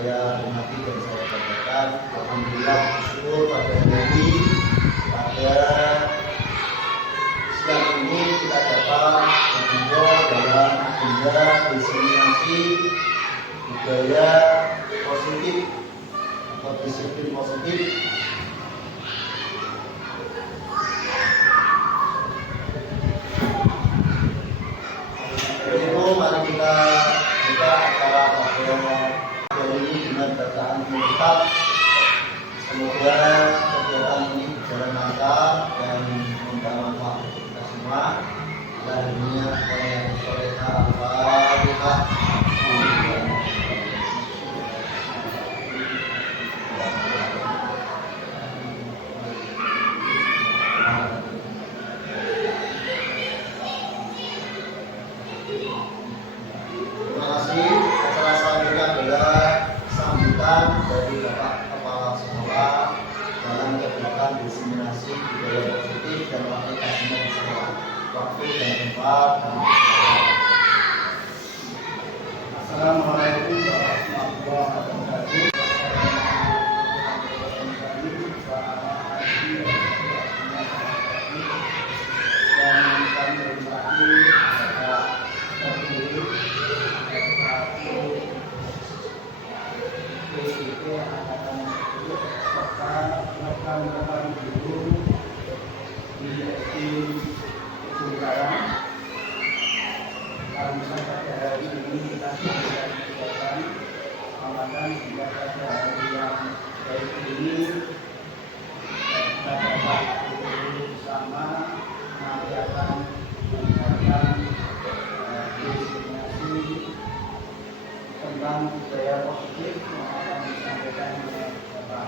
saya hormati dan saya banggakan. Alhamdulillah bersyukur pada Nabi pada siang ini kita dapat berkumpul dalam agenda diseminasi budaya positif atau disiplin positif. Itu mari kita buka acara pada hari ini dengan bacaan kitab. Semoga kegiatan ini berjalan lancar dan membawa manfaat untuk kita semua. Lahirnya yang solehah al-fatihah. Dari Bapak Kepala Sekolah dalam kegiatan diseminasi budaya positif dan aplikasinya di sekolah. Waktu dan tempat. Assalamualaikum warahmatullahi wabarakatuh. Dan kami berterima rekan-rekan guru di SD Semarang. Karena pada hari ini kita sedang kegiatan Ramadan hingga pada hari yang baik ini kita dapat bersama mengajarkan diseminasi tentang budaya positif yang akan disampaikan oleh Bapak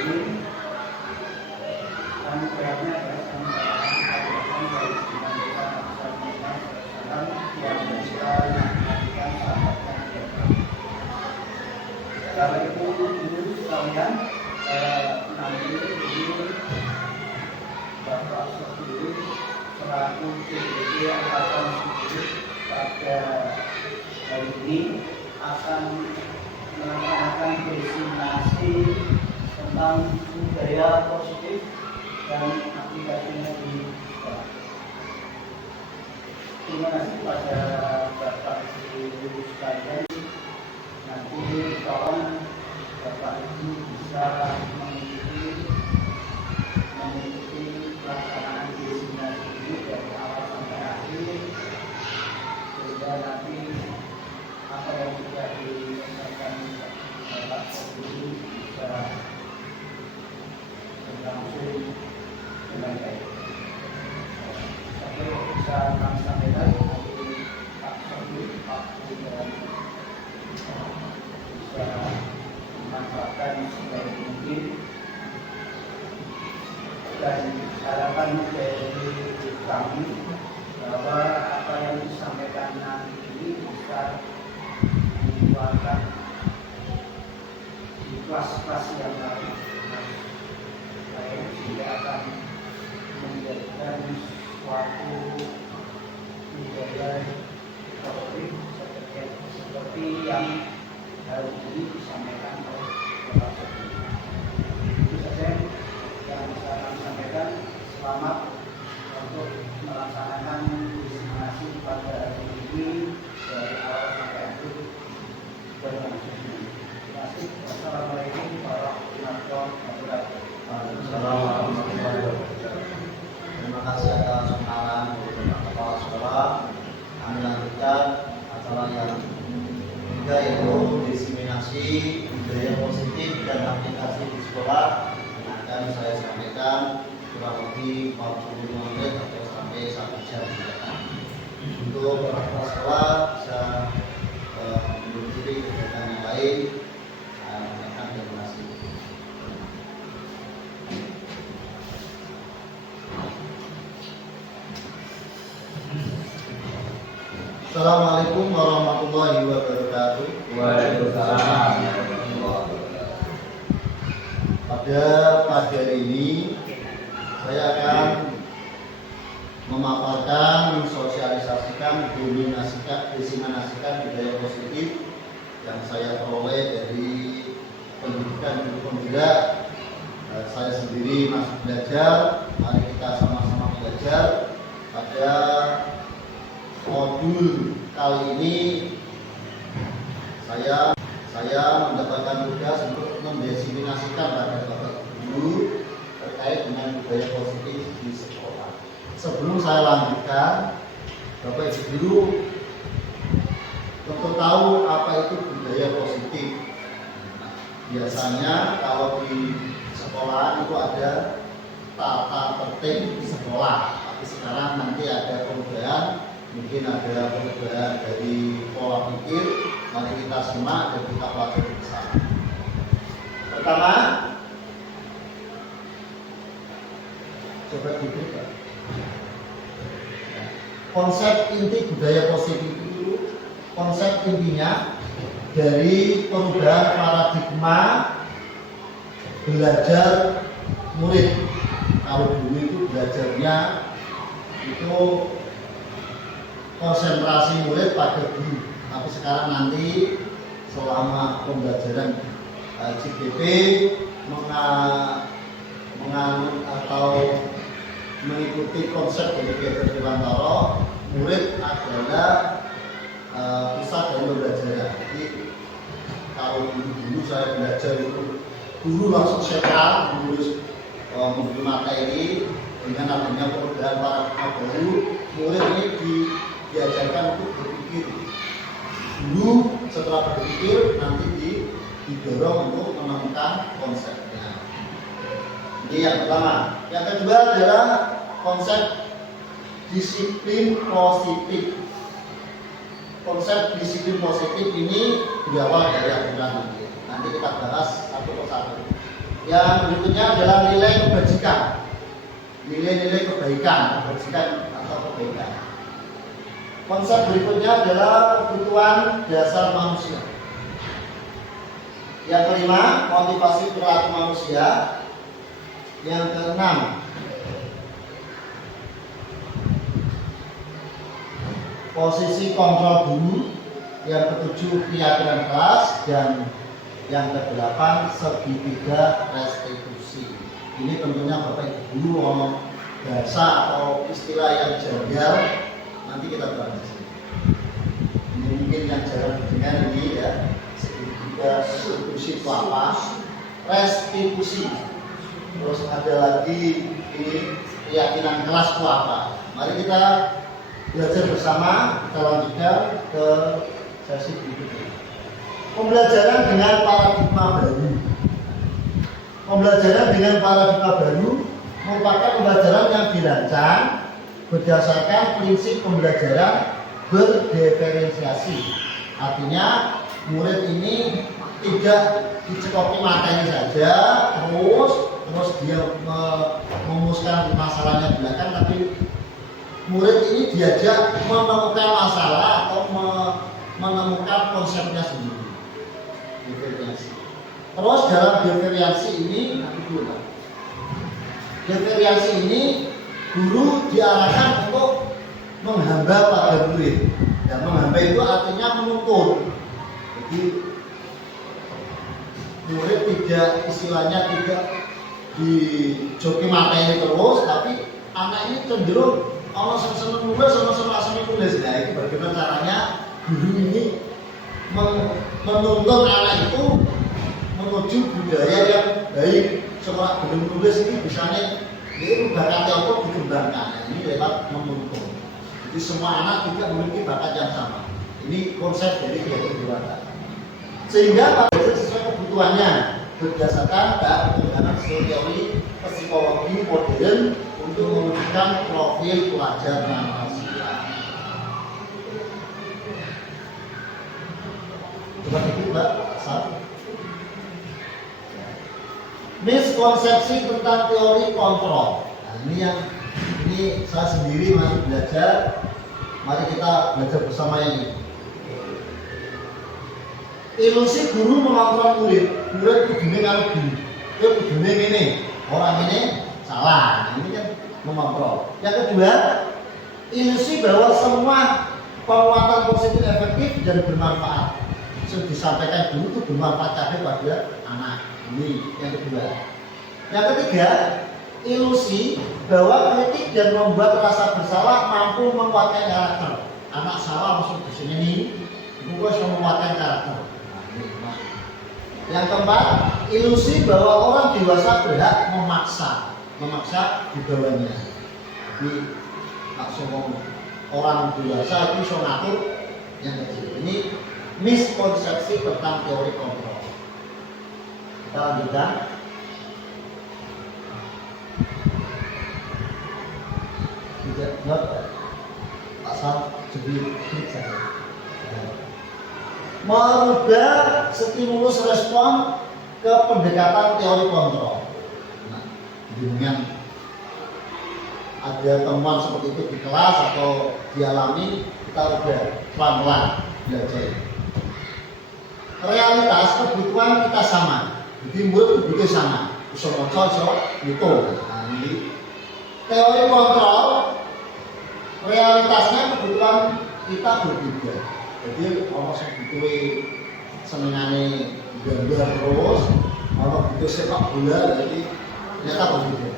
ini. Dan sebenarnya adalah yang dari kita yang bisa menjadikan sahabat yang karena itu dulu sekalian nanti ini Bapak sendiri selaku PDG Angkatan Sendiri pada hari ini akan melaksanakan diseminasi tentang budaya positif dan aplikasinya di sekolah. Terima kasih pada Bapak Ibu sekalian. Nanti tolong Bapak Ibu bisa mengikuti pelaksanaan diseminasi ini dari awal sampai akhir, sehingga nanti apa yang sudah disampaikan Bapak Ibu bisa berlangsung dengan baik. Tapi bisa kami sampaikan dari Pak Sobi, Pak dan bisa memanfaatkan sebaik mungkin, dan harapan dari kami bahwa apa yang disampaikan nanti ini bisa dikeluarkan di kelas-kelas yang lain, sehingga akan menjadikan suatu budaya positif seperti yang hari ini disampaikan oleh Bapak Sobi. Itu saja yang bisa kami sampaikan. Selamat untuk melaksanakan diseminasi pada hari ini dari awal sampai akhir berlangsung. Terima kasih. Wassalamualaikum warahmatullahi wabarakatuh. Terima kasih atas pengarahan dari Bapak Kepala Sekolah. Kami lanjutkan acara yang ketiga, yaitu diseminasi budaya positif dan aplikasi di sekolah, yang akan saya sampaikan kurang lebih 45 menit atau sampai 1 jam. Untuk Bapak Kepala Sekolah bisa mengikuti kegiatan yang lain. Terima kasih. Assalamualaikum warahmatullahi wabarakatuh. Waalaikumsalam. Pada pagi hari ini saya akan memaparkan, mensosialisasikan, diseminasikan budaya positif yang saya peroleh dari pendidikan guru pembela. Saya sendiri masih belajar. Mari kita sama-sama belajar. Pada modul kali ini saya mendapatkan tugas untuk mendiseminasikan pada Bapak Guru terkait dengan budaya positif di sekolah. Sebelum saya lanjutkan, Bapak Ibu Guru tentu tahu apa itu budaya positif. Biasanya kalau di sekolah itu ada tata tertib sekolah, tapi sekarang nanti ada perubahan, mungkin ada perubahan dari pola pikir. Mari kita simak dan kita pelajari bersama. Pertama, coba diberikan konsep inti budaya positif itu, konsep intinya dari perubahan paradigma belajar murid. Kalau dulu itu belajarnya itu konsentrasi murid pada guru, tapi sekarang nanti selama pembelajaran CGP menganut atau mengikuti konsep dari Dr. Dewantara, murid adalah pusat dari pembelajaran. Jadi kalau dulu saya belajar itu guru langsung sentral memberi materi. Dengan adanya perubahan paradigma baru, murid ini diajarkan untuk berpikir. Dulu setelah berpikir nanti didorong untuk menemukan konsepnya. Ini yang pertama. Yang kedua adalah konsep disiplin positif. Konsep disiplin positif ini berawal dari aturan nanti. Nanti kita bahas satu persatu. Yang berikutnya adalah nilai kebajikan. Nilai-nilai kebaikan, kebajikan atau kebaikan. Konsep berikutnya adalah kebutuhan dasar manusia. Yang kelima, motivasi perilaku manusia. Yang keenam, posisi kontrol guru. Yang ketujuh, keyakinan kelas. Dan yang kedelapan, segitiga restitusi. Ini tentunya Bapak Ibu Guru ngomong bahasa atau istilah yang janggal, nanti kita bahas di sini. Ini mungkin yang jarang didengar ini ya, segitiga restitusi itu apa? Restitusi. Terus ada lagi ini keyakinan kelas itu apa? Mari kita belajar bersama. Kita lanjutkan ke sesi berikutnya. Pembelajaran dengan paradigma baru. Pembelajaran dengan paradigma baru merupakan pembelajaran yang dirancang berdasarkan prinsip pembelajaran berdiferensiasi. Artinya murid ini tidak dicekoki materi saja, terus dia memuskan masalahnya belakang, tapi murid ini diajak menemukan masalah atau menemukan konsepnya sendiri. Diferensiasi. Terus dalam diferensiasi ini, guru diarahkan untuk menghamba pada murid. Dan menghamba itu artinya menuntun. Jadi murid tidak dijoki materi terus, tapi anak ini cenderung kalau senang nulis, senang tulis. Nah, itu bagaimana caranya guru ini menuntun anak itu menuju budaya yang baik. Sekolah belum nulis ini misalnya ini bakatnya apa dikembangkan. Ini lewat menuntun. Jadi semua anak tidak memiliki bakat yang sama. Ini konsep dari Dr. Dewantara. Sehingga pada sesuai kebutuhannya berdasarkan pengembangan teori psikologi modern untuk mewujudkan profil pelajar Pancasila. Coba dikit Mbak, satu. Miskonsepsi tentang teori kontrol. Nah, ini saya sendiri masih belajar, Mari kita belajar bersama ini. Ilusi guru mengontrol murid. Murid kudune karo guru. Kowe kudune ngene, orang ini salah. Ini kan mengontrol. Yang kedua, ilusi bahwa semua penguatan positif efektif dan bermanfaat. Yang disampaikan guru itu bermanfaat kabeh pada anak. Ini yang kedua. Yang ketiga, ilusi bahwa kritik dan membuat rasa bersalah mampu menguatkan karakter. Anak salah langsung di sini nih, itu bisa menguatkan karakter. Yang keempat, ilusi bahwa orang dewasa berhak memaksa di bawahnya. Jadi maksud orang dewasa itu bisa ngatur yang kecil. Ini miskonsepsi tentang teori kontrol. Kita lanjutkan. Tidak pasal jadi klik saja. Merubah stimulus respon ke pendekatan teori kontrol. Nah, dengan ada temuan seperti itu di kelas atau dialami, kita udah pelan-pelan belajar. Realitas kebutuhan kita sama, jadi murid kebutuhan sama, bisa moco, itu. Nah, ini teori kontrol, realitasnya kebutuhan kita berbeda. Jadi orang sebetulnya senengane gambar terus, orang butuh sepak bola, jadi ternyata berbeda.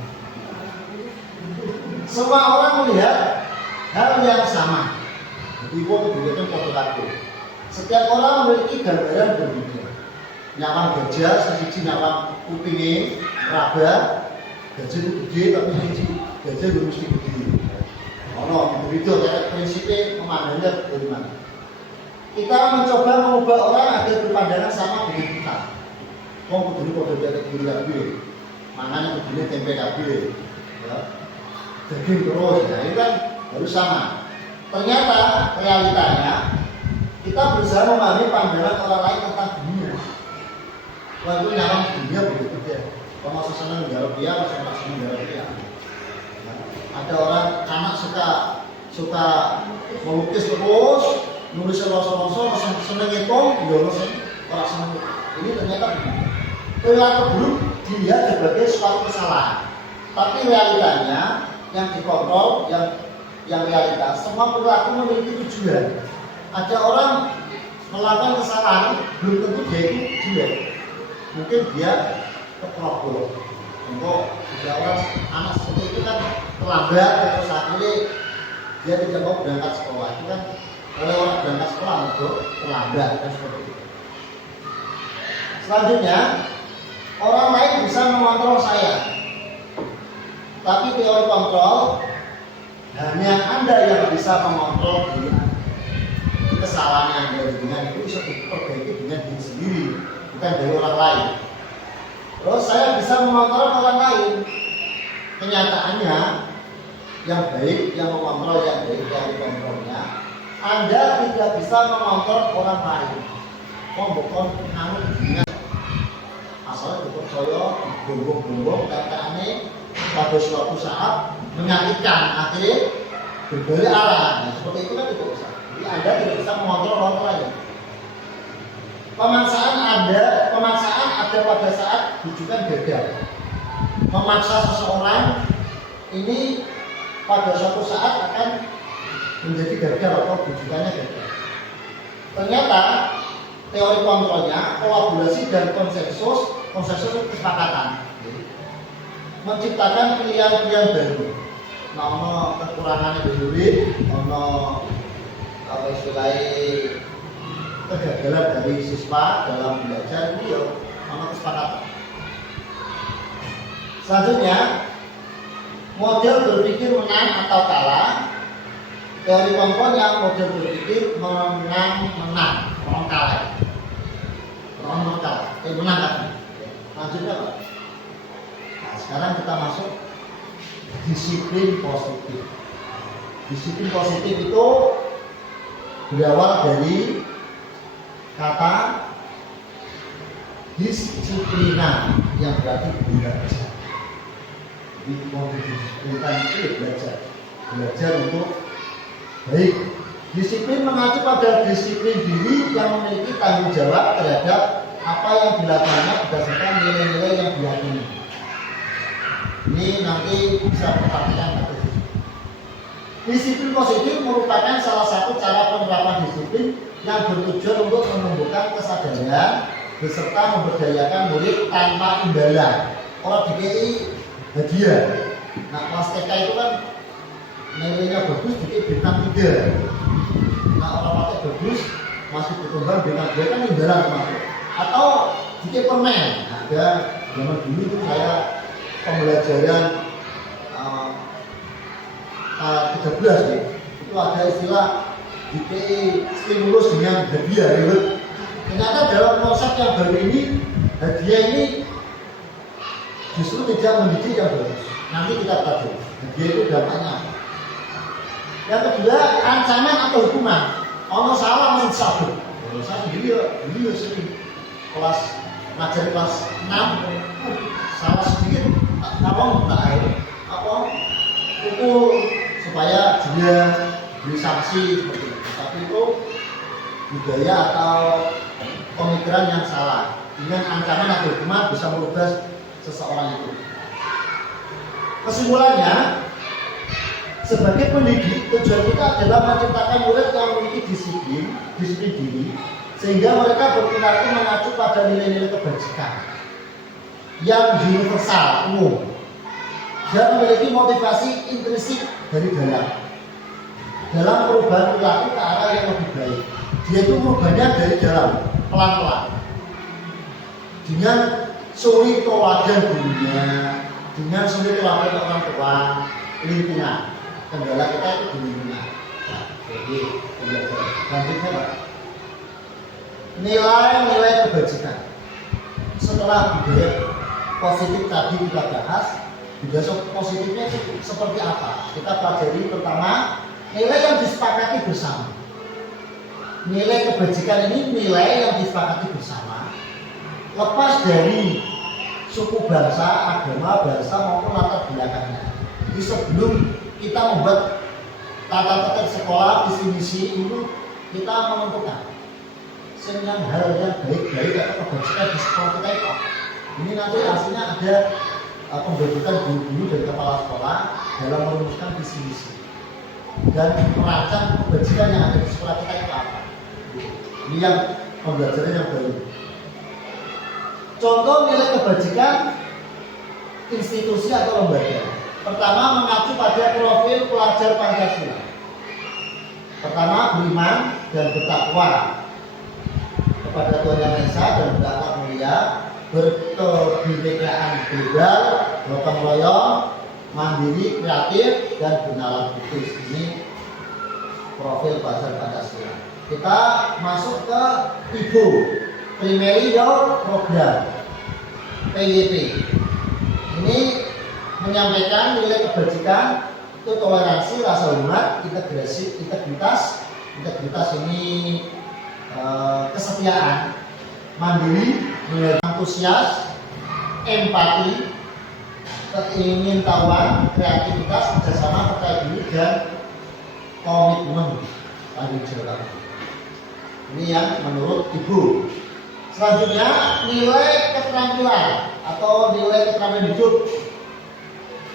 Semua orang melihat hal yang sama. Jadi wong berbeda foto kabeh. Setiap orang memiliki gambaran berbeda. Nyaman gajah, siji nyaman kupinge, raba, gajah itu gede tapi siji gajah itu mesti gede. Ono beda-beda prinsipnya memandangnya dari mana. Kita mencoba mengubah orang agar berpandangan sama dengan kita. Wong kudu padha dari diri kabeh. Mangan kudu tempe kabeh. Ya. Daging terus, ya itu kan harus sama. Ternyata realitanya kita berusaha memahami pandangan orang lain tentang dunia. Wah itu nyaman dunia begitu ya. Kalau masih senang garap dia, masih senang garap dia. Ada orang anak suka melukis terus, nulis loso-loso, seneng ngitung, ya orang seneng. Ini ternyata perilaku buruk dilihat sebagai suatu kesalahan. Tapi realitanya yang dikontrol, yang realitas, semua perilaku memiliki tujuan. Ada orang melakukan kesalahan, belum tentu dia itu jelek. Mungkin dia keprobol. Untuk ada orang anak seperti itu kan terlambat, terus akhirnya dia tidak mau berangkat sekolah. Itu kan oleh orang berangkat sekolah untuk terlambat dan seperti itu. Selanjutnya, orang lain bisa mengontrol saya. Tapi teori kontrol hanya Anda yang bisa mengontrol diri Anda. Kesalahan Anda dengan itu bisa diperbaiki dengan diri sendiri, bukan dari orang lain. Terus saya bisa mengontrol orang lain. Kenyataannya yang baik, yang mengontrol yang baik dari kontrolnya, Anda tidak bisa mengontrol orang lain. Bukan kamu dengan asal dipercaya, bongbong-bongbong, kata-katanya pada suatu saat menyakitkan, akhirnya berbalik arah. Nah, seperti itu kan tidak bisa. Jadi Anda tidak bisa mengontrol orang lain. Pemaksaan ada pada saat rujukan gagal. Memaksa seseorang ini pada suatu saat akan menjadi gagal atau rujukannya gagal. Ternyata teori kontrolnya kolaborasi dan konsensus itu kesepakatan. Menciptakan pilihan-pilihan baru. Nah, kekurangannya duit, apa istilahnya kegagalan dari siswa dalam belajar itu ya kesepakatan. Selanjutnya, model berpikir menang atau kalah. Teori kontrolnya model berpikir menang, orang kalah. Menang kan? Lanjutnya Pak. Nah, sekarang kita masuk disiplin positif. Disiplin positif itu berawal dari kata disiplina yang berarti belajar. Jadi mau didisiplinkan itu belajar untuk baik Disiplin mengacu pada disiplin diri yang memiliki tanggung jawab terhadap apa yang dilakukannya berdasarkan nilai-nilai yang diyakini. Ini nanti bisa perhatikan atau disiplin positif merupakan salah satu cara penerapan disiplin yang bertujuan untuk menumbuhkan kesadaran beserta memberdayakan murid tanpa imbalan. Orang DKI hadiah. Nah, kelas TK itu kan nilainya bagus, dikit bintang 3. Nah, orang pakai bagus masih berkembang bintang 2 kan imbalan termasuk. Atau dikit permen. Nah, ada zaman dulu itu saya pembelajaran 13 nih. Itu ada istilah DKI stimulus dengan hadiah gitu. Ternyata dalam konsep yang baru ini hadiah ini justru tidak mendidik yang bagus. Nanti kita pelajari hadiah itu dampaknya apa. Yang kedua, ancaman atau hukuman. Ono salah masih sabut. Saya sendiri ya sering kelas ngajar kelas 6 salah sedikit apa pukul supaya dia beri sanksi seperti itu. Tapi itu budaya atau pemikiran yang salah. Dengan ancaman atau hukuman bisa merubah seseorang itu. Kesimpulannya, sebagai pendidik, tujuan kita adalah menciptakan murid yang memiliki disiplin diri, sehingga mereka berperilaku mengacu pada nilai-nilai kebajikan yang universal, umum, dan memiliki motivasi intrinsik dari dalam perubahan perilaku ke arah yang lebih baik. Dia itu merubahnya dari dalam, pelan-pelan, dengan suri teladan gurunya, dengan suri teladan orang tua, lingkungan. Kendala kita itu di lingkungan. Nah, jadi lanjutnya Pak. Nilai-nilai kebajikan. Setelah budaya positif tadi kita bahas, budaya positifnya seperti apa? Kita pelajari pertama nilai yang disepakati bersama. Nilai kebajikan ini nilai yang disepakati bersama, lepas dari suku bangsa, agama, bahasa maupun latar belakangnya. Jadi sebelum kita membuat tata tertib sekolah, visi misi itu kita menentukan yang hal yang baik-baik atau kebajikan di sekolah kita itu. Ini nanti hasilnya ada pembentukan guru-guru dan kepala sekolah dalam merumuskan visi misi dan merancang kebajikan yang ada di sekolah kita itu apa. Ini yang pembelajaran yang baru. Contoh nilai kebajikan institusi atau lembaga. Pertama, mengacu pada profil pelajar Pancasila. Pertama, beriman dan bertakwa kepada Tuhan Yang Maha Esa dan berakhlak mulia, berkebinekaan tunggal, gotong royong, mandiri, kreatif, dan bernalar kritis. Ini profil pelajar Pancasila. Kita masuk ke IPO, Primary Youth Program, PYP. Ini menyampaikan nilai kebajikan itu toleransi, rasa hormat, integritas ini kesetiaan, mandiri, antusias, empati, keingintahuan, kreativitas, kerjasama, percaya diri, dan komitmen tanggung jawab. Ini yang menurut Ibu. Selanjutnya nilai keterampilan atau nilai keterampilan hidup.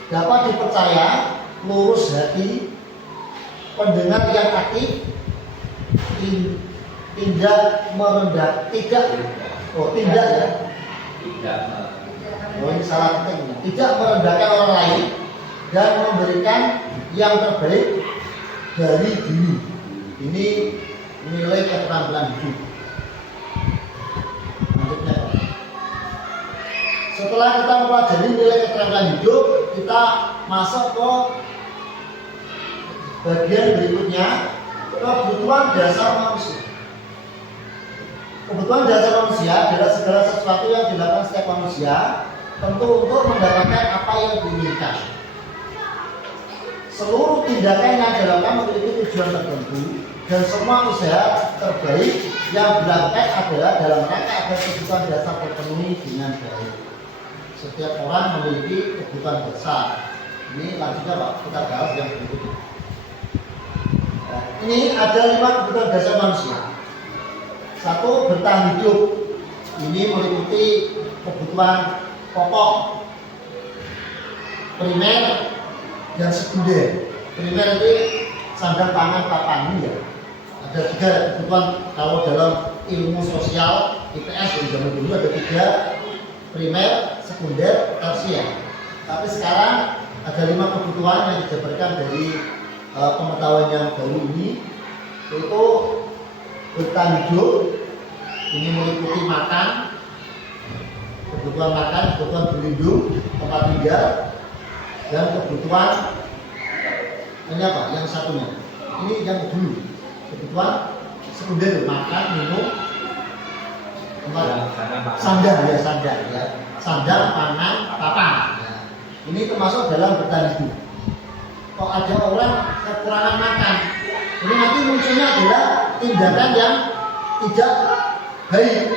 Dapat dipercaya, lurus hati, pendengar yang aktif, tidak merendah, tidak merendahkan orang lain dan memberikan yang terbaik dari diri. Ini nilai keterampilan hidup. Lanjutnya, setelah kita mempelajari nilai keterampilan hidup, kita masuk ke bagian berikutnya, kebutuhan dasar manusia. Kebutuhan dasar manusia adalah segala sesuatu yang dilakukan setiap manusia, tentu untuk mendapatkan apa yang diinginkan. Seluruh tindakan yang dilakukan memiliki tujuan tertentu, dan semua usaha terbaik yang dilakukan adalah dalam rangka agar kebutuhan dasar terpenuhi dengan baik. Setiap orang memiliki kebutuhan dasar. Ini lanjutnya Pak, kita bahas yang berikutnya. Ini ada 5 kebutuhan dasar manusia. 1, bertahan hidup. Ini meliputi kebutuhan pokok, primer dan sekunder. Primer itu sandang, pangan, papan, ya. Ada 3 kebutuhan kalau dalam ilmu sosial IPS yang zaman dulu ada 3, primer, sekunder, tersier. Tapi sekarang ada 5 kebutuhan yang dijabarkan dari pengetahuan yang baru ini, yaitu bertahan hidup. Ini meliputi makan, kebutuhan makan, kebutuhan berlindung, tempat tinggal, dan kebutuhan ini apa? Yang satunya. Ini yang dulu. Kebutuhan sekunder, makan, minum, tempat sandang ya, sandang, pangan, papan. Nah, ini termasuk dalam bertahan hidup. Kok ada orang kekurangan makan, ini nanti munculnya adalah tindakan yang tidak baik.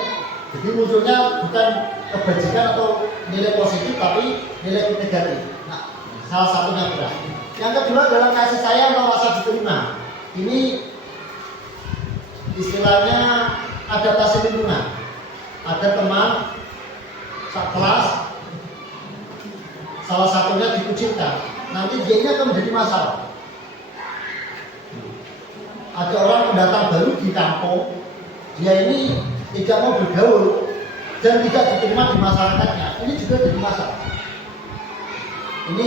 Jadi munculnya bukan kebajikan atau nilai positif, tapi nilai negatif. Nah, salah satunya berat. Yang kedua adalah kasih sayang atau rasa diterima. Ini istilahnya adaptasi lingkungan. Ada teman kelas, salah satunya dikucilkan, nanti dia ini akan menjadi masalah. Ada orang pendatang baru di kampung, dia ini tidak mau bergaul dan tidak diterima di masyarakatnya, ini juga jadi masalah. Ini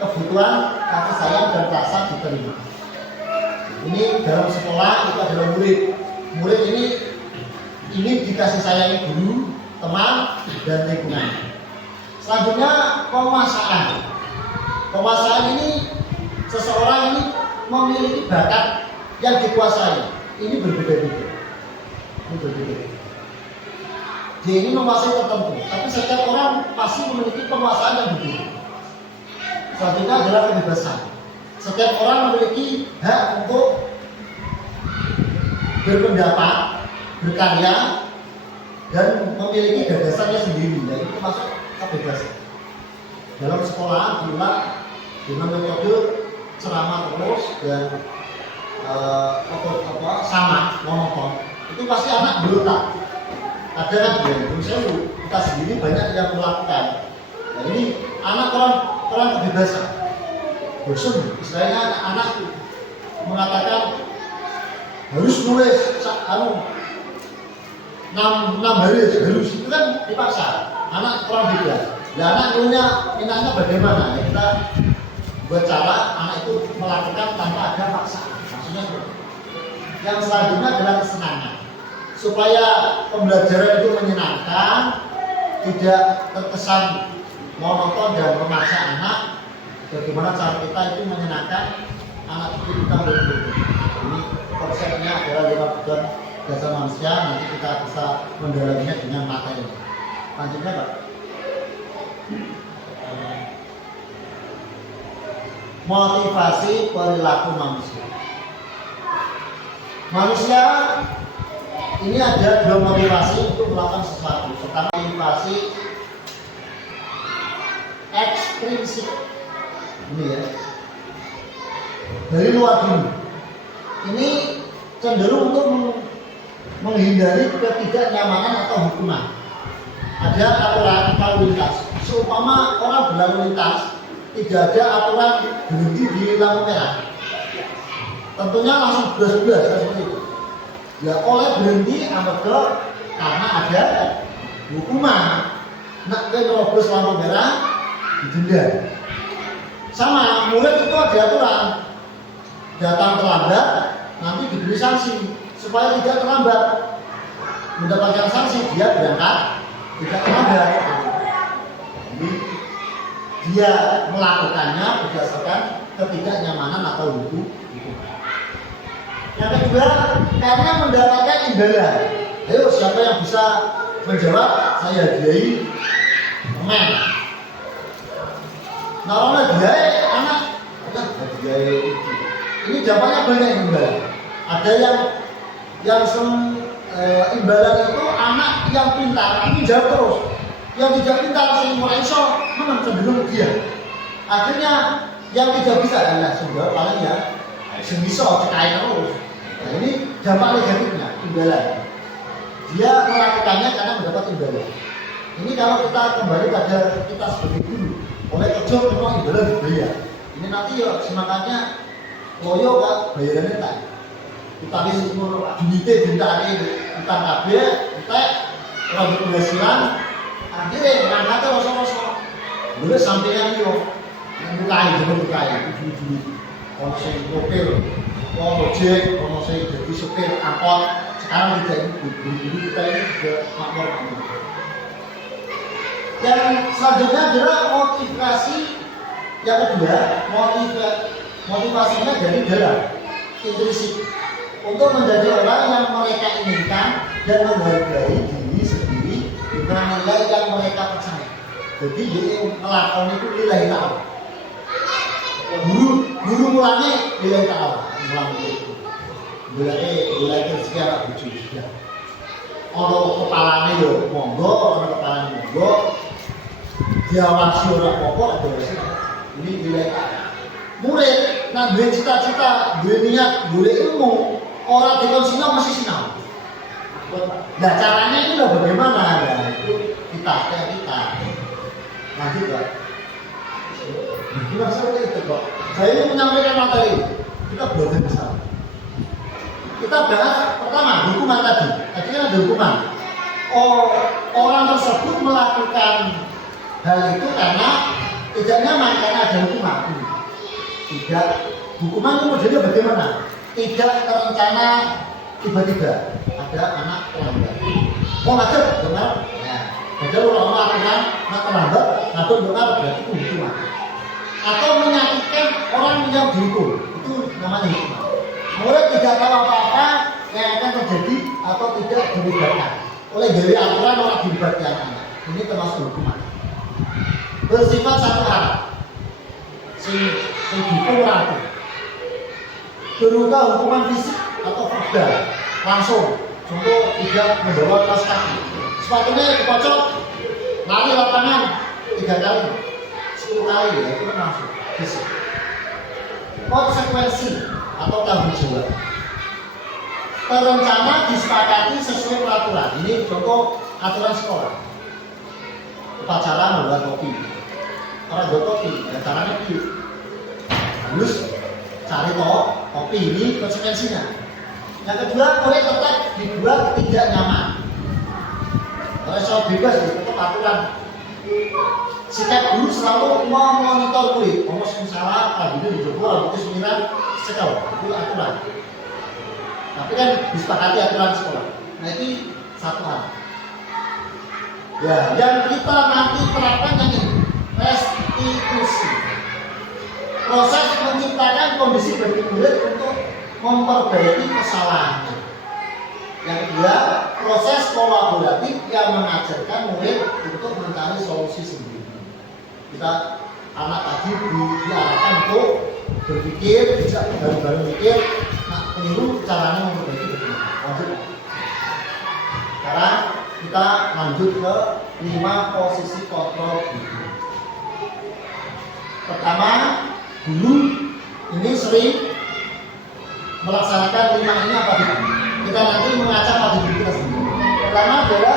kebutuhan kasih sayang dan rasa diterima. Ini dalam sekolah itu adalah murid. Murid ini ingin dikasih sayangi guru, teman, dan lingkungan. Selanjutnya penguasaan. Penguasaan ini seseorang ini memiliki bakat yang dikuasai. Ini berbeda-beda. Dia ini menguasai tertentu, tapi setiap orang pasti memiliki penguasaan yang berbeda. Selanjutnya adalah kebebasan. Setiap orang memiliki hak untuk berpendapat, berkarya, dan memiliki gagasannya sendiri. Dan itu termasuk kebebasan. Dalam sekolah diulang dengan metode ceramah terus dan sama monoton. Itu pasti anak berontak. Ada kan belum sewu, kita sendiri banyak yang melakukan. Nah, ini anak orang kebebasan. Bosan, istilahnya anak mengatakan harus nulis 6 hari harus, itu kan dipaksa. Anak kurang bebas. Nah, anak minatnya bagaimana? Ya, kita buat cara anak itu melakukan tanpa ada paksaan. Maksudnya yang selanjutnya adalah kesenangan. Supaya pembelajaran itu menyenangkan, tidak terkesan monoton dan memaksa anak. Bagaimana cara kita itu menyenangkan anak itu kita berguru. Ini konsepnya adalah 5 kebutuhan dasar manusia. Nanti kita bisa mendalaminya dengan materi. Lanjutnya Pak. Motivasi perilaku manusia. Manusia ini ada 2 motivasi untuk melakukan sesuatu. Pertama, motivasi ekstrinsik. Ini ya, dari luar dulu. Ini cenderung untuk menghindari ketidaknyamanan atau hukuman. Ada aturan lalu lintas. Seumpama orang berlalu lintas, tidak ada aturan berhenti di lampu merah, tentunya langsung belas-belas seperti itu. Ya oleh berhenti karena ada hukuman. Nak nerobos lampu merah didenda. Sama murid itu ada aturan, datang terlambat nanti diberi sanksi supaya tidak terlambat, mendapatkan sanksi dia berangkat tidak terlambat. Jadi dia melakukannya berdasarkan ketidaknyamanan atau hukum. Yang kedua, karena mendapatkan imbalan. Ayo siapa yang bisa menjawab? Saya hadiahi permen. Nah, dia anak hadiahi. Ini jawabannya banyak imbalan. Ada yang imbalan itu anak yang pintar, ini jawab terus. Yang tidak pintar, sing mulai iso menang cenderung dia. Akhirnya yang tidak bisa adalah sumber paling ya sing iso cekain terus. Nah ini dampak negatifnya, imbalan. Dia melakukannya karena mendapat imbalan. Ini kalau kita kembali pada kita sebagai guru, oleh kerja memang imbalan dibayar. Ini nanti ya semangatnya loyo kak bayarannya tak. Kita bisa semua duitnya dintari utang kabeh, kita orang berpenghasilan, akhirnya berangkatnya rosok-rosok. Dulu sampingan itu, mulai duit. Kalau saya mobil, kalau ojek, kalau saya jadi supir angkot, sekarang tidak ini kita ini juga makmur. Yang selanjutnya adalah motivasi yang kedua, motivasinya dari dalam, intrinsik, untuk menjadi orang yang mereka inginkan dan menghargai diri sendiri dengan nilai yang mereka percaya. Jadi dia melakukan itu nilai ta'ala. Guru mulanya nilai ta'ala, mulang itu. Nilai rezeki anak bucu juga. Ono kepalanya yo monggo, ono kepalanya monggo. Diawasi orang pokok ada ini nilai ta'ala. Murid, nah duwe cita-cita, duwe niat, duwe ilmu, orang dikon sinau masih sinau. Nah caranya itu udah bagaimana? Nah itu kita. Lanjut Pak. Gimana seperti itu kok? Saya ini menyampaikan materi. Kita belajar bersama. Kita bahas pertama hukuman tadi. Tadi kan ada hukuman. Orang tersebut melakukan hal itu karena tidak nyaman karena ada hukuman. Tidak. Hukuman itu modelnya bagaimana? Tidak terencana tiba-tiba ada anak terlambat. Mau ngajar dengar? Ya. Padahal orang aturan nak terlambat, ngatur dengar berarti itu hukuman. Atau menyakitkan orang yang dihukum, itu namanya hukuman. Murid tidak tahu apa-apa yang akan terjadi atau tidak dilibatkan oleh gawe aturan orang dilibatkan anak. Ini termasuk hukuman. Bersifat satu arah. Sing dihukum ratu. Berupa hukuman fisik atau verbal langsung. Contoh tidak membawa kaos kaki. Sepatunya dipocok, lari lapangan 3 kali, 10 kali ya itu langsung fisik. Konsekuensi atau tanggung jawab. Terencana disepakati sesuai peraturan. Ini contoh aturan sekolah. Upacara membuat kopi. Orang buat kopi, ya caranya harus cari kopi ini konsekuensinya. Yang kedua, murid tetap dibuat tidak nyaman. Kalau soal bebas tetap aturan. Sikap guru selalu memonitor murid. Kalau salah, kalau di Jogja, itu sembilan sekolah, itu aturan. Tapi kan disepakati aturan sekolah. Nah itu satu hal. Ya, yang kita nanti terapkan yang ini restitusi. Proses menciptakan kondisi bagi murid untuk memperbaiki kesalahannya. Yang kedua, proses kolaboratif yang mengajarkan murid untuk mencari solusi sendiri. Kita anak tadi diarahkan untuk berpikir, bisa baru-baru mikir, nah keliru caranya memperbaiki bagaimana. Lanjut. Sekarang kita lanjut ke 5 posisi kontrol guru. Pertama, guru ini sering melaksanakan 5 ini apa tidak? Kita nanti mengaca pada diri kita sendiri. Pertama adalah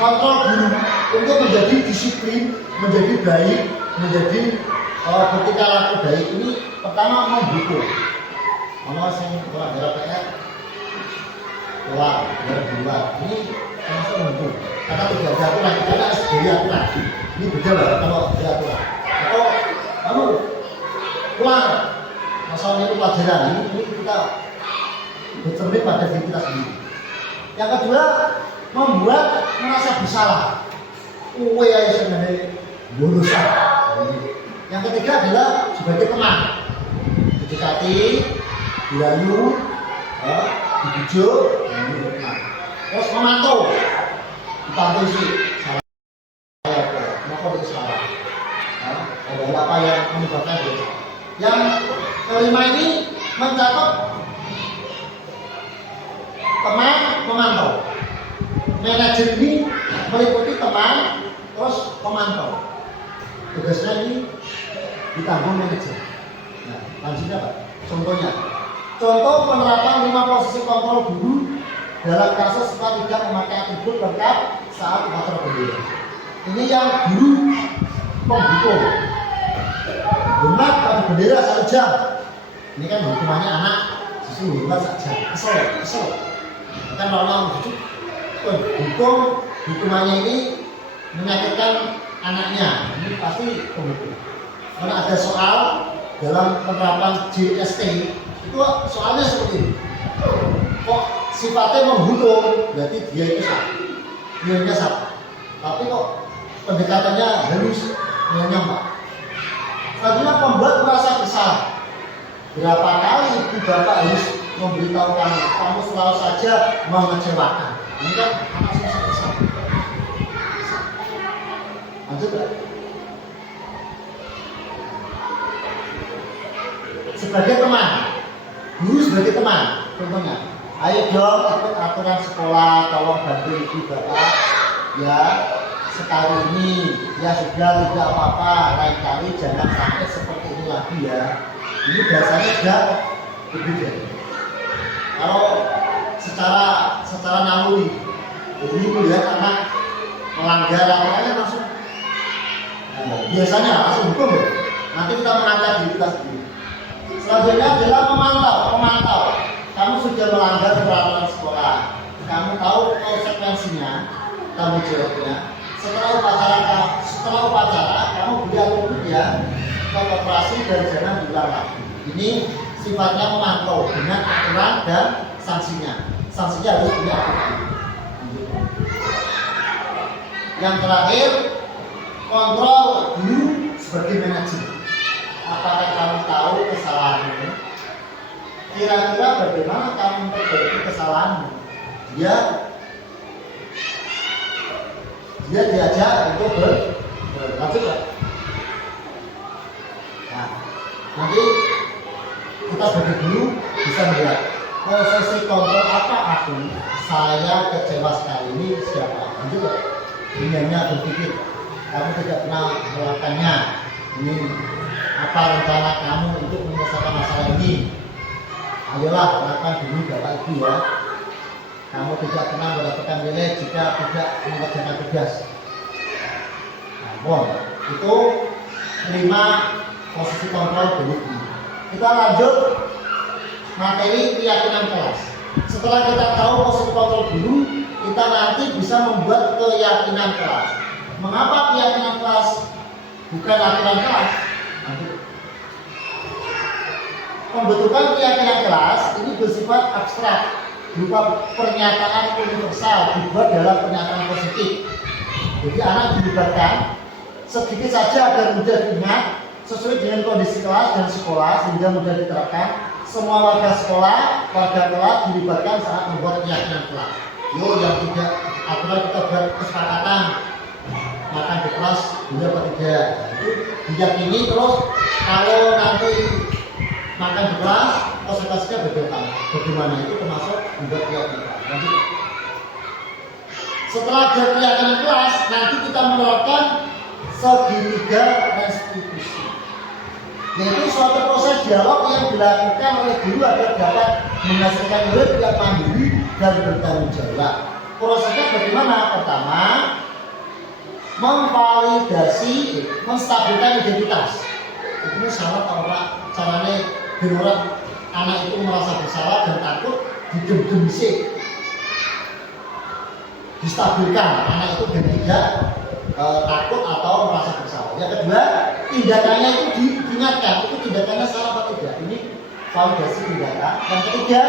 kontrol guru untuk menjadi disiplin, menjadi baik, menjadi bertingkah laku baik ini. Pertama mendukung. Kalau saya pelajaran PR keluar, ini termasuk mendukung. Karena tidak ada aturan, kita harus beri aturan. Ini beda lah kalau ada aturan. Atau pulang. Masalah itu pelajaran ini kita bercermin pada diri kita sendiri. Yang kedua, membuat merasa bersalah. Uwe aja sebenarnya dosa. Yang ketiga adalah sebagai teman, didekati, dirayu, dibujuk, terus memantau, dipantau sih salah apa, kenapa dia salah, ada apa yang menyebabkan dia. Yang kelima ini mencatat teman memantau. Manajer ini meliputi teman terus memantau. Tugasnya ini ditanggung manajer. Nah, Maksudnya apa? Contohnya, contoh penerapan 5 posisi kontrol guru dalam kasus setelah tidak memakai atribut lengkap saat upacara bendera. Ini yang guru pembutuh hormat pada bendera 1 jam. Ini kan hukumannya anak justru hormat 1 jam. Kesel. Kan orang hukumannya ini menyakitkan anaknya. Ini pasti pembutuh. Karena ada soal dalam penerapan JST itu soalnya seperti ini. Kok sifatnya menghukum, berarti dia itu salah. Nilainya salah. Tapi kok pendekatannya halus, nilainya enggak. Selanjutnya pembuat merasa bersalah. Berapa kali ibu bapak harus memberitahu kamu selalu saja mengecewakan. Ini kan anak saya bersalah. Lanjut ya. Sebagai teman, guru sebagai teman, contohnya, ayo dong ikut aturan sekolah, tolong bantu ibu bapak, ya sekali ini, ya sudah tidak apa-apa, lain kali jangan sampai seperti ini lagi ya. Ini biasanya sudah berbeda. Kalau secara naluri, ini melihat anak melanggar aturannya langsung, biasanya langsung hukum ya. Nanti kita mengangkat diri kita sendiri. Selanjutnya adalah memantau. Kamu sudah melanggar peraturan sekolah. Kamu tahu konsekuensinya, kamu jawabnya. Setelah upacara, kamu beri atribut ya, operasi dan jangan diulang lagi. Ini sifatnya memantau dengan aturan dan sanksinya. Sanksinya harus beri atribut. Yang terakhir, kontrol guru sebagai manajer. Apakah kamu tahu kesalahanmu? Kira-kira bagaimana kamu memperbaiki kesalahanmu? Dia diajak untuk berlanjut. Nah, nanti kita sebagai guru bisa melihat posisi kontrol apa aku. Saya kecewa sekali ini siapa? Lanjut. Ini hanya berpikir kamu tidak pernah melakukannya. Ini apa rencana kamu untuk menyelesaikan masalah ini? Ayolah lakukan dulu bapak ibu ya. Kamu tidak pernah mendapatkan nilai jika tidak mengerjakan tugas. Nah, itu 5 posisi kontrol guru. Kita lanjut materi keyakinan kelas. Setelah kita tahu posisi kontrol guru, kita nanti bisa membuat keyakinan kelas. Mengapa keyakinan kelas bukan aturan kelas? Pembentukan keyakinan kelas ini bersifat abstrak, berupa pernyataan universal dibuat dalam pernyataan positif. Jadi anak dilibatkan sedikit saja agar mudah diingat sesuai dengan kondisi kelas dan sekolah sehingga mudah diterapkan. Semua warga sekolah, warga kelas dilibatkan saat membuat keyakinan kelas. Yang tidak aturan kita buat kesepakatan makan di kelas boleh apa tidak, itu diyakini. Terus kalau nanti makan di kelas konsekuensinya bagaimana, itu termasuk membuat keyakinan. Lanjut. Setelah ada keyakinan kelas, nanti kita menerapkan segitiga restitusi, yaitu suatu proses dialog yang dilakukan oleh guru agar dapat menghasilkan murid yang mandiri dan bertanggung jawab. Prosesnya bagaimana? Pertama, memvalidasi, menstabilkan identitas. Itu salah orang caranya berurat anak itu merasa bersalah dan takut didem-demisi. Distabilkan anak itu dan tidak takut atau merasa bersalah. Yang kedua, tindakannya itu diingatkan, itu tindakannya salah atau tidak. Ini validasi tindakan. Yang ketiga,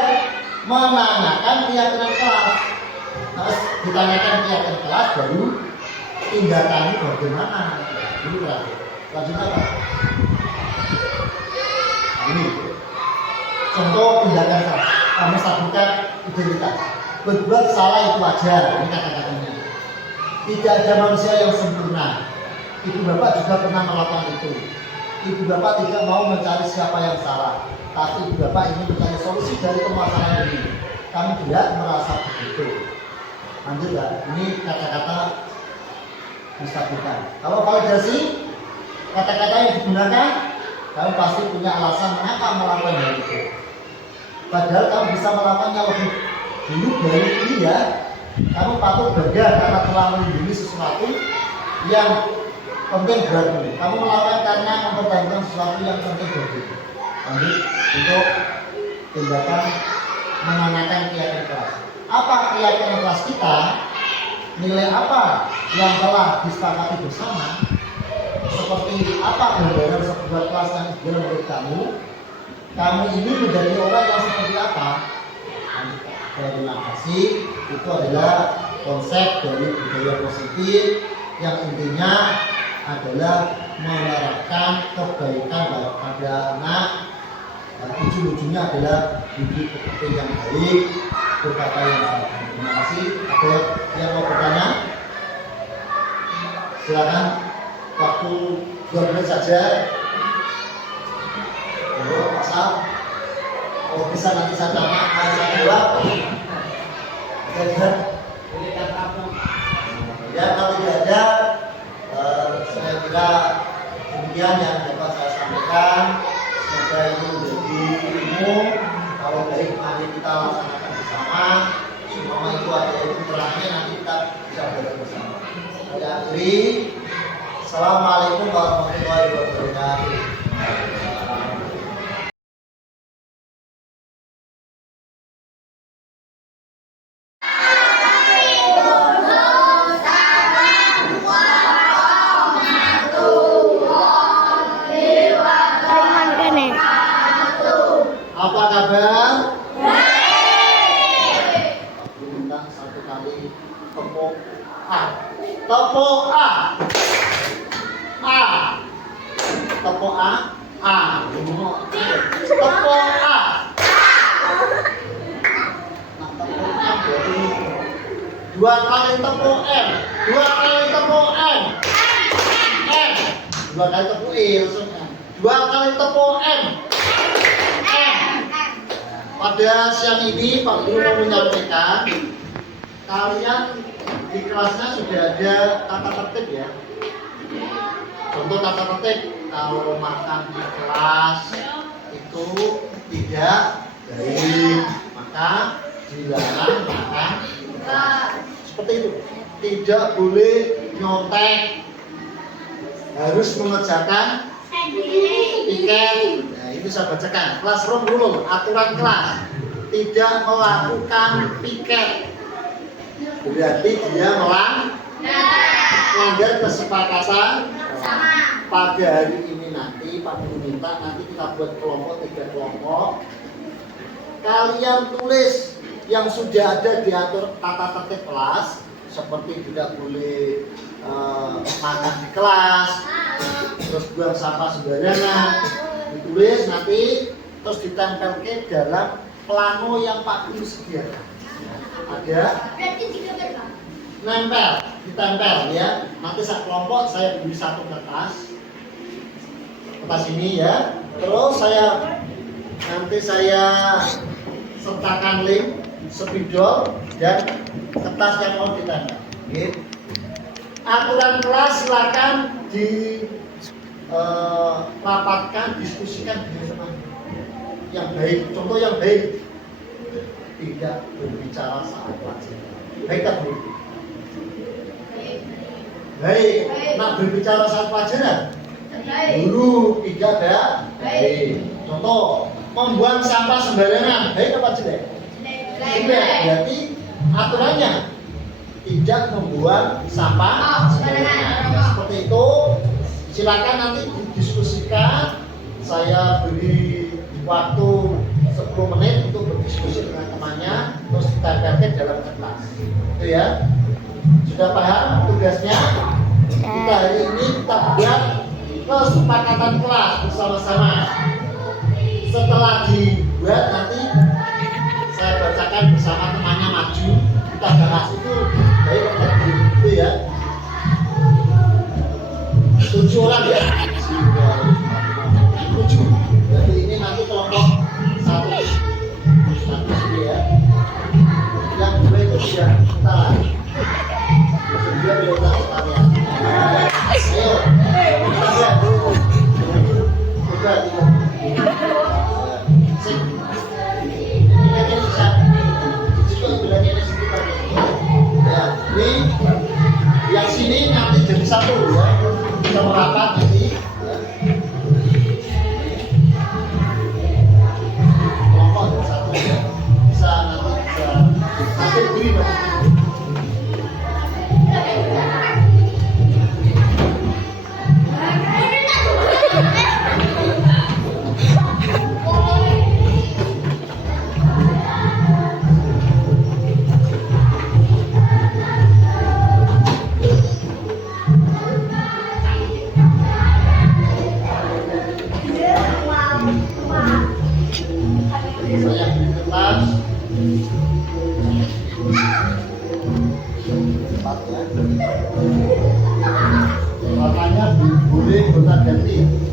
menanyakan keyakinan kelas. Terus ditanyakan keyakinan kelas, baru tindakannya bagaimana. Ini terakhir. Selanjutnya apa? Ini contoh tindakan salah. Kamu stabilkan identitas. Berbuat salah itu wajar. Ini kata-katanya. Tidak ada manusia yang sempurna. Ibu bapak juga pernah melakukan itu. Ibu bapak tidak mau mencari siapa yang salah, tapi ibu bapak ingin mencari solusi dari permasalahan ini. Kamu tidak merasa begitu. Lanjut ya. Ini kata-kata menstabilkan. Kalau validasi, kata-kata yang digunakan Kamu pasti punya alasan mengapa melakukan hal itu. Padahal kamu bisa melakukannya lebih dulu dari ini ya. Kamu patut bangga karena telah melindungi sesuatu yang penting berarti. Kamu melakukan karena mempertahankan sesuatu yang penting berarti. Lanjut untuk tindakan menanyakan keyakinan kelas. Apa keyakinan kelas kita? Nilai apa yang telah disepakati bersama? Seperti apa gambaran sebuah kelas yang ideal menurut kamu? Kamu ini menjadi orang yang seperti apa? Terima kasih. Itu adalah konsep dari budaya positif yang intinya adalah menerapkan kebaikan pada anak. Ujung-ujungnya adalah hidup seperti yang baik, berkata yang baik. Terima kasih. Ada yang mau bertanya? Silakan. Waktu 2 menit saja. Pasal. Oh, bisa nanti saya tanya, saya jawab. Ya, kalau tidak ada, saya kira demikian yang dapat saya sampaikan. Semoga itu menjadi ilmu. Kalau baik, mari kita laksanakan bersama. Semua itu ada itu terangnya, nanti kita bisa belajar bersama. Saya akhiri. Assalamualaikum warahmatullahi wabarakatuh. Apa kabar? Baik. Minta satu kali tepuk A. Tepuk A. A. Tepuk A. A. Tepuk A. Nah, tepuk A berarti 2 kali tepuk M. 2 kali tepuk M. M. 2 kali tepuk I langsung M. 2 kali tepuk M. Pada siang ini Pak Guru mau menyampaikan, kalian di kelasnya sudah ada tata tertib ya. Contoh tata tertib, kalau makan di kelas itu tidak baik, maka dilarang makan di kelas. Seperti itu. Tidak boleh nyontek, harus mengerjakan tiket. Nah, ini saya bacakan. Classroom rule, aturan kelas. Tidak melakukan piket. Berarti dia melanggar kesepakatan. Pada hari ini nanti Pak Guru minta nanti kita buat kelompok 3 kelompok. Kalian tulis yang sudah ada diatur tata tertib kelas, seperti tidak boleh makan di kelas, terus buang sampah sembarangan, ditulis nanti terus ditempel ke dalam plano yang Pak Guru sediakan. Ada nempel, ditempel ya. Nanti satu kelompok saya beri satu kertas ini ya. Terus nanti saya sertakan link, spidol dan kertas yang mau ditempel. Gitu. Aturan kelas silakan dirapatkan, diskusikan dengan teman yang baik. Contoh yang baik, tidak berbicara saat pelajaran. Baik tak Bu? Baik. Nak berbicara saat pelajaran? Guru tidak ada. Baik. Contoh, membuang sampah sembarangan. Baik apa jelek? Jelek. Berarti aturannya tidak membuang sampah sembarangan. Seperti itu. Silakan nanti didiskusikan. Saya beri waktu 10 menit untuk berdiskusi dengan temannya, terus ditempelkan dalam kertas. Itu ya. Sudah paham tugasnya? Kita hari ini kita buat kesepakatan kelas bersama-sama. Setelah dibuat nanti saya bacakan bersama temannya maju. Kita bahas itu baik itu ya. 7 orang ya. 7. Jadi ini nanti kelompok satu sini ya. Yang dua itu sudah kita dia biasa sekalian. Ayo, kita lihat. Sudah berhenti.